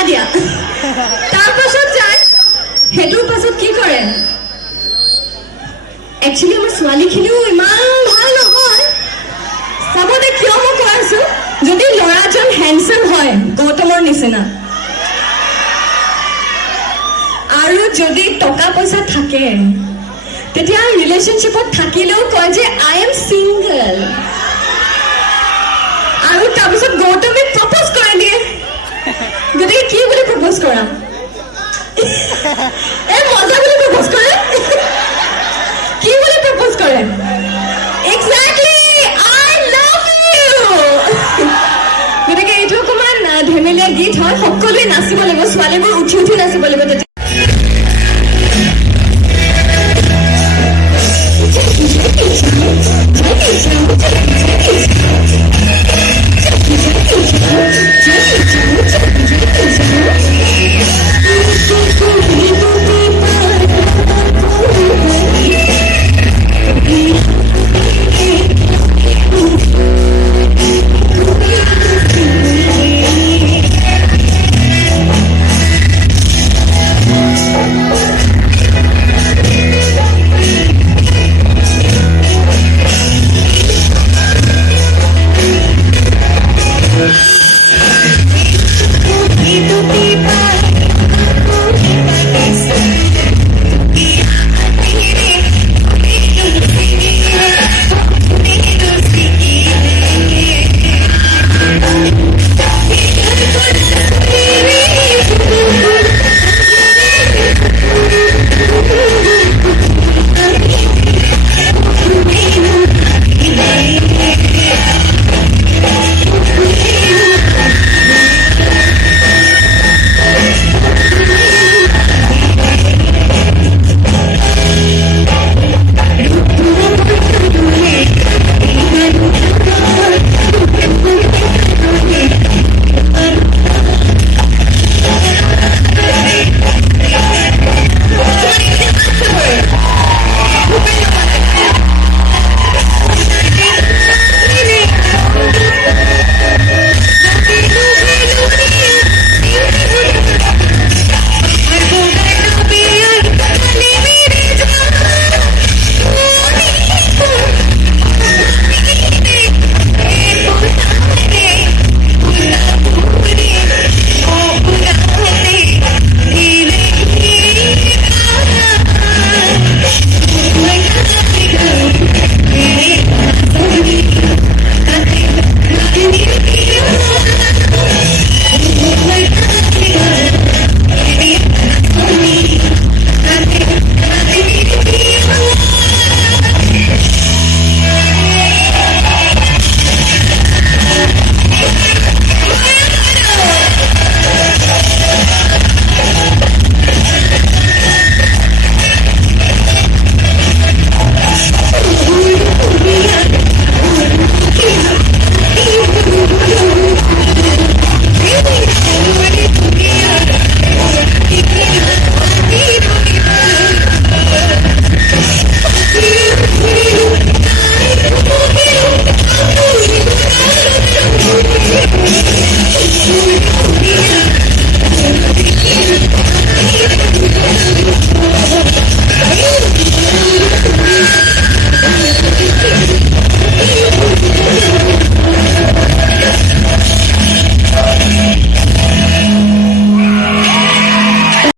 আহা দিয়া তাৰপাছত যায় হেতুৰ পাছত কি কৰে একচুয়ালি আমাৰ ছোৱালীখিনিও ইমান ভাল নহয় চাবতে কিয় মই কৈ আছো যদি ল'ৰাজন হেণ্ডসাম হয় গৌতমৰ নিচিনা আৰু যদি টকা পইচা থাকে তেতিয়া ৰিলেশনশ্বিপত থাকিলেও কয় যে আই এম সিংগল আৰু তাৰপিছত গৌতমে প্ৰপ'জ কৰি দিয়ে গতিকে কি বুলি প্ৰপ'জ কৰা এই মজা বুলি প্ৰপ'জ কৰে কি বুলি প্ৰপ'জ কৰে এক্সেক্টলি আই লাভ ইউ গতিকে এইটো অকণমান ধেমেলীয়া গীত হয় সকলোৱে নাচিব লাগিব ছোৱালীবোৰ উঠি উঠি নাচিব লাগিব Itu tiba